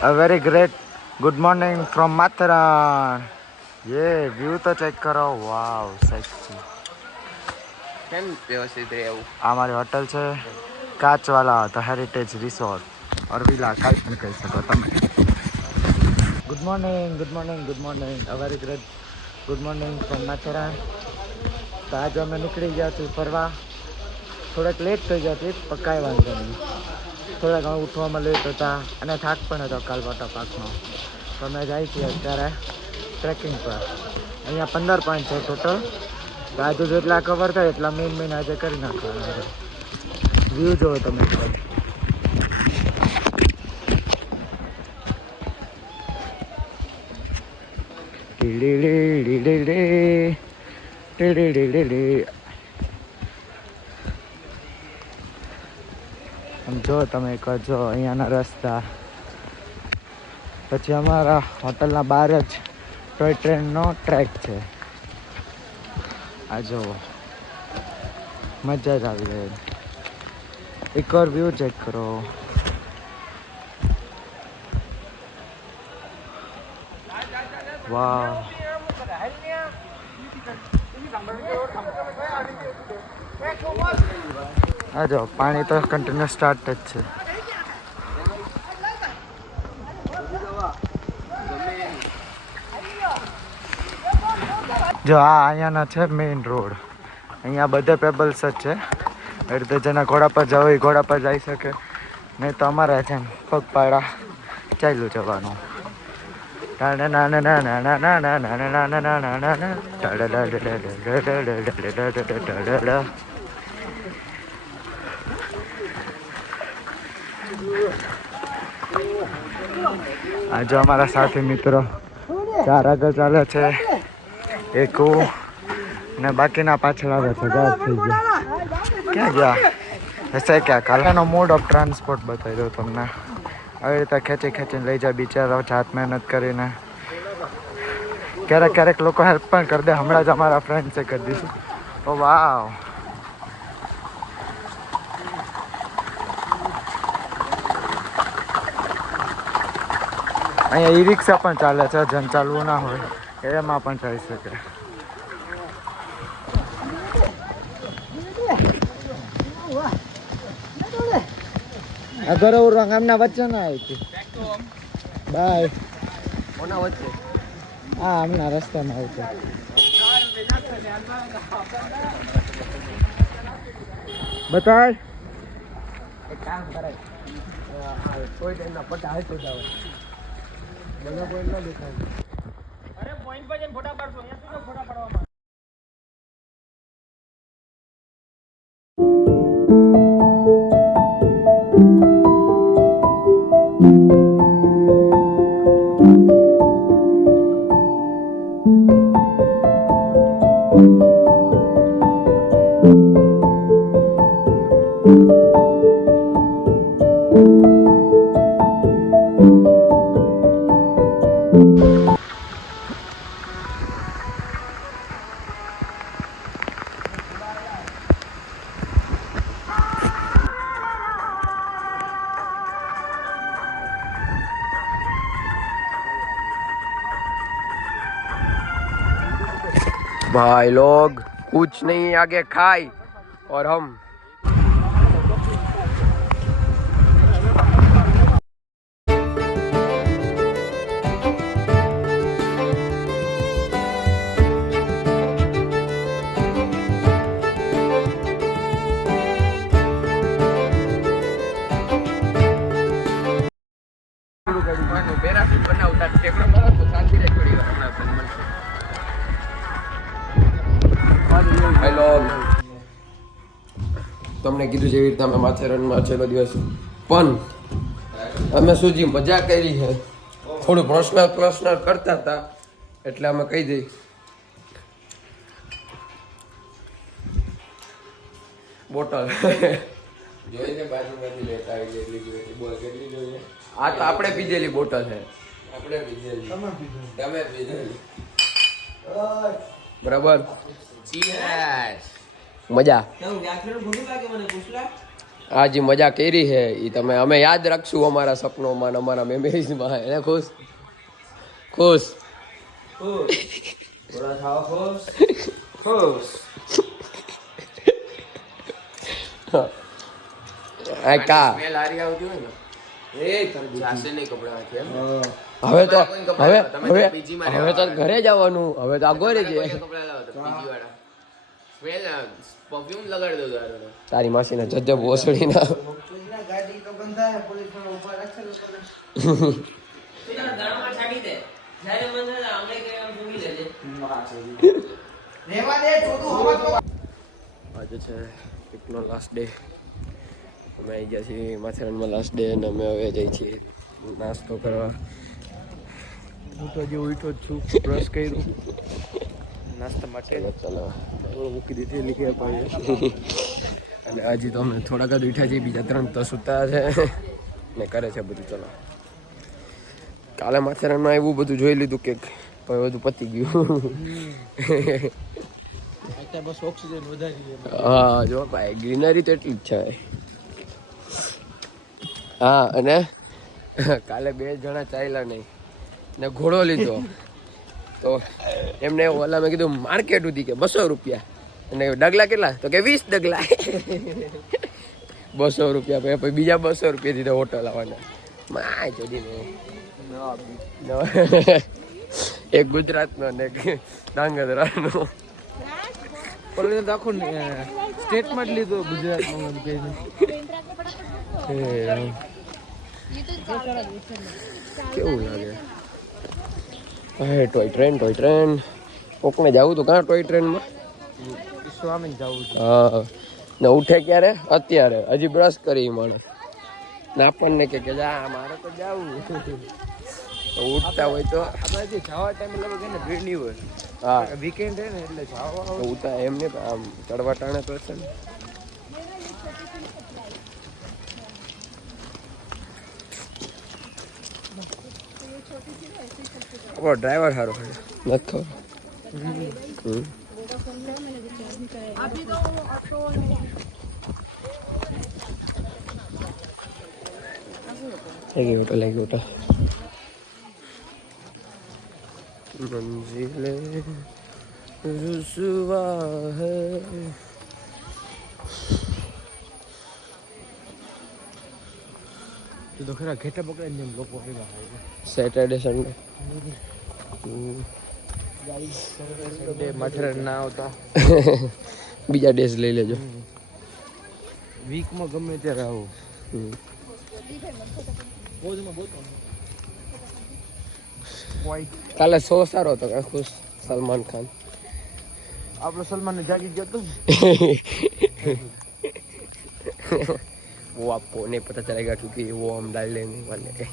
A very great good morning from Matharan. ये view तो check करो, वाव सेक्सी. કેમ વ્યવસ્થિત રહેવું? આ મારી હોટલ છે કાચવાલા ધ હેરિટેજ રિસોર્ટ और विला કાંઈ પણ કહી શકો તમે. Good morning, good morning, good morning. A very great good morning from Matheran. તો આજે અમે નીકળી ગયા છીએ ફરવા. થોડાક લેટ થઈ ગયા હતી પણ કાંઈ વાંધો નહીં. થોડા ઘણું ઉઠવામાં લેટ હતા અને થાક પણ હતો કાલ વોટર પાર્કનો. તો અમે જાય છીએ અત્યારે ટ્રેકિંગ પર. અહીંયા 15 પોઈન્ટ છે ટોટલ. તો આજે જેટલા કવર થાય એટલા મેઇન આજે કરી નાખવાના છે. વ્યૂ જોવો તમે. જો તમે કરજો અહીંયાના રસ્તા. પછી અમારા હોટલના બહાર જ ટોય ટ્રેનનો ટ્રેક છે. આ જુઓ, મજા જ આવી જાય. એકવાર વ્યૂ ચેક કરો. વાહ, આ જો પાણી તો કન્ટિન્યુ સ્ટાર્ટ જ છે. જો આ અહીંયાના છે મેઇન રોડ. અહીંયા બધે પેબલ્સ જ છે. એ રીતે જેના ઘોડા પર જવું એ ઘોડા પર જઈ શકે, નહીં તો અમારે છે પગપાળા ચાલ્યું જવાનું. આ જો અમારા સાથી મિત્રો 4 આગળ ચાલે છે, એક ને બાકીના પાછળ આવે છે. ગાયબ થઈ ગયા. ક્યાં ગયા હશે? ક્યાં કાલનો મોડ ઓફ ટ્રાન્સપોર્ટ બતાવી દઉં તમને. આવી રીતે ખેંચીને લઈ જાય બિચારા, જાત મહેનત કરીને. ક્યારેક લોકો હેલ્પ પણ કરી દે. હમણાં જ અમારા ફ્રેન્ડ્સે કરી દીધું. ઓ વાવ, અહીંયા ઈ રિક્ષા પણ ચાલે છે. જેમ ચાલવું ના હોય એમાં પણ જઈ શકે. અગર ગામના વચ્ચે ના આવી બાય કોના વચ્ચે? હા, હમણાં રસ્તામાં આવતો. બતાય એક કામ કરે, કોઈ ટાઈમના ફોટા હાલતો જાવ. બધા પોઈન્ટ ના દેખાય. અરે પોઈન્ટ પર જઈને ફોટા પાડશો. અહીંયા શું ફોટા પાડવામાં? भाई लोग कुछ नहीं आगे खाए और हम बनावता હેલો, તમને કીધું જેવી રીતે અમે માથેરાનમાં છેલ્લો દિવસ પણ અમે શું જે મજા કરી છે, થોડું પ્રશ્ન કરતા હતા એટલે અમે કહી દઈ. બોટલ જોઈને બાજુમાંથી લેતા આવી જેટલી જોઈએ. બોલ કેટલી જોઈએ? આ તો આપણે પીધેલી બોટલ છે. આપણે પીધેલી, તમે પીધેલી, બરાબર. મજા આ જે મજા કરી છે એ તમે અમે યાદ રાખશું અમારા સપનોમાં ને અમારા મેમરીઝમાં. એને ખુશ ખુશ થોડા થાવ ખુશ ખુશ. આ કા સ્મેલ હારી આવતી હોય ને જાશે નહીં કપડામાંથી એમ. હવે તો હવે તમે હવે PG માં હવે તો ઘરે જવાનું. હવે તો આ ઘરે જ કપડા લાવો તો PG વાળા સ્મેલ પરફ્યુમ લગાડી દો તારે. તારી માસીને જજબ ઓસડી ના ગાડી તો બંધ થાય પોલીસ પણ ઉભા રાખશે લોકોને. રેવા દે ચોથું હવા તો. આજે છે પિકનો લાસ્ટ ડે. અમે આવી ગયા છીએ માથેરાનમાં લાસ્ટ ડે અને અમે હવે જઈએ છીએ નાસ્તો કરવા. હું તો હજી ઉઠો જ છું, બ્રશ કર્યું નાસ્તા માટે. ચલો મૂકી દીધી લીખે પાડે. અને હજી તો અમે થોડાક જ ઉઠ્યા છીએ, બીજા 3 તો સુતા છે ને કરે છે બધું. ચલો કાલે માથેરાનમાં એવું બધું જોઈ લીધું કે પછી બધું પતી ગયું. અત્યારે બસ ઓક્સિજન વધારી. હા જો ભાઈ ગ્રીનરી તો એટલી જ છે. હા અને કાલે 2 જણા ચાલ્યા નહીં ને ઘોડો લીધો તો એમને ઓલા મેં કીધું માર્કેટ સુધી કે 200 રૂપિયા અને ડગલા કેટલા તો કે 20 ડગલા. 200 રૂપિયા પછી બીજા 200 રૂપિયા દીધા હોટલ આવવાના. માય ચોદીને એક ગુજરાતનો ને એક ધાંગધ્રાનો. પણ આખું સ્ટેટમાં જ લીધું ગુજરાતમાં કહીને. કેવું લાગે? હા ટોય ટ્રેન કોકને જવું તો કાં ટોય ટ્રેનમાં? સ્વામી જવું છે. હા ને ઉઠે ક્યારે? અત્યારે હજી બ્રશ કરી માણસ ને આપણને કે જા મારે તો જવું. ઉઠતા હોય તો આપણે જે જવા ટાઈમે લગભગ એને ભીડ નહીં હોય. હા વીકેન્ડ છે ને એટલે જવા ઉઠતા એમને આમ ચડવા ટાણે તો છે ને. ડ્રાઈવર સારો નથી ખબર. લઈ ગયો મંજિલે रुसवा है. તો ખરા ઘેટા પકડે ને લોકો આવ્યા સેટરડે સન્ડે માથેરાન ના આવતા. બીજા ડેઝ લઈ લેજો. વીકમાં ગમે ત્યારે આવો. કાલે શો સારો હતો કે ખુશ સલમાન ખાન. આપણો સલમાન જાગી ગયો તો वो आपको नहीं पता चलेगा क्योंकि वो हम डाल लेने वाले हैं.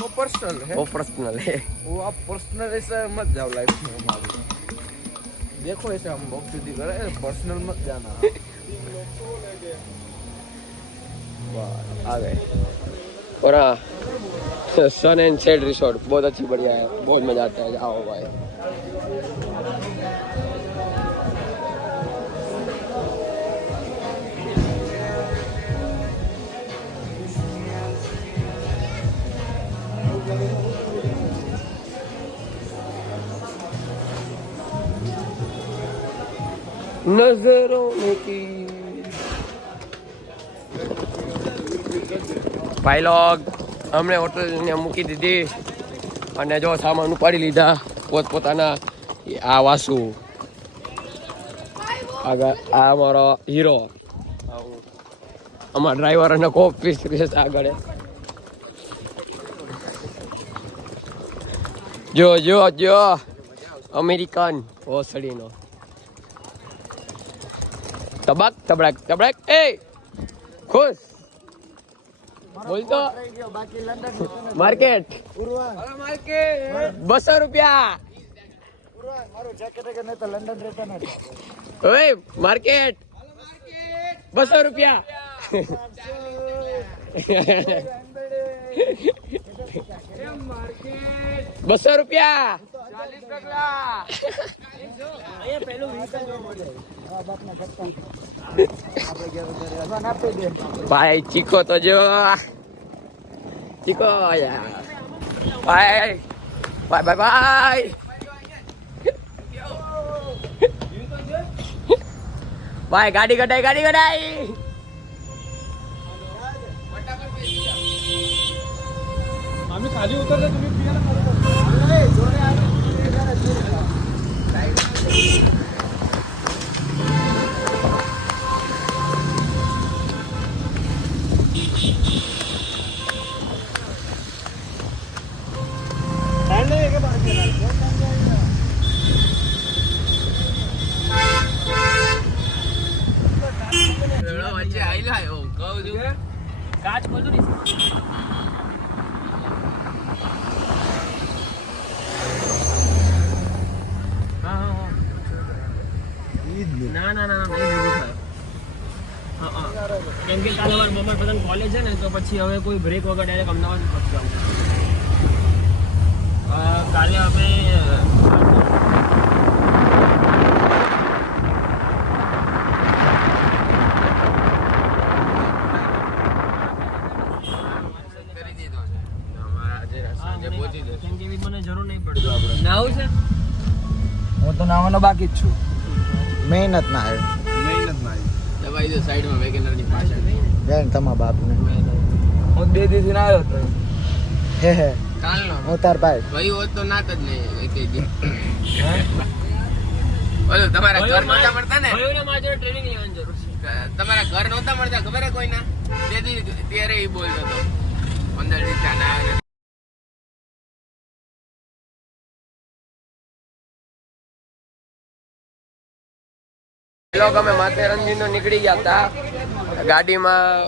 वो पर्सनल है, वो पर्सनल है. वो आप पर्सनल ऐसा मत जाओ लाइफ में हमारे. देखो ऐसे हम बकचोदी कर रहे हैं, पर्सनल मत जाना. आ गए और सन एंड सेड रिसोर्ट बहुत अच्छी बढ़िया है, बहुत मजा आता है. आओ भाई. नजरों में की ભાઈ લોગ અમને હોટલ મૂકી દીધી અને જો સામાન ઉપાડી લીધા પોતપોતાના. આ વાસુ આગળ આ અમારો હીરો, અમારા ડ્રાઈવર અને કોફી આગળ. જો જો જો અમેરિકન ભોસડીનો તબક તબડક તબડક. એ ખુશ બોલતો માર્કેટ 200 રૂપિયા. ઓય માર્કેટ 200 રૂપિયા. 200 રૂપિયા. અહીંયા પેલું vehicle જોવા મળે. હા, બાપના ધક્કા. આપણે ઘેર ઘરે અડવાન આપી દે. ભાઈ ચીખો તો જો ચીખો યાર ભાઈ ભાઈ ભાઈ ભાઈ ભાઈ ગાડી કઢાઈ आम्ही खाली उतरले तुम्ही पियाला चालू करता. जोरे आले. વચ્ચે આયલા કહું છું કાચ બધું નહીં. ના ના ના નહીં ભેગું થાય. હા કેમ કે કાલે અમારે બપોર બધાને કોલેજ છે ને તો પછી હવે કોઈ બ્રેક વગર ડાયરેક્ટ અમદાવાદ પહોંચી જવું. કાલે અમે કરી દીધો છે અમારા આજે સાંજે પહોંચી જશે કેમ કે એવી મને જરૂર નહીં પડતો આપણે નાવું છે હું તો નાવાનો બાકી જ છું. મહેનત ના આવ્યો. દવાઈ દો સાઈડમાં વેગેનર ની પાછળ જાય ને તમારા બાપને. હું 2 દિવસથી ના આવ્યો હતો. હે હે કાલનો હું તાર ભાઈ. ભાઈ હોત તો નાત જ નહીં એકે દી બોલો તમારા ઘર નહોતા મળતા ને ભાઈઓને મારે જોડે ટ્રેનિંગ લેવાની જરૂર છે. તમારા ઘર નહોતા મળતા ખબર હે કોઈના તેથી ત્યારે એ બોલતો હતો 15 દિવસ ના આવે લોક અમે માથેરંજી નો નીકળી ગયા હતા ગાડીમાં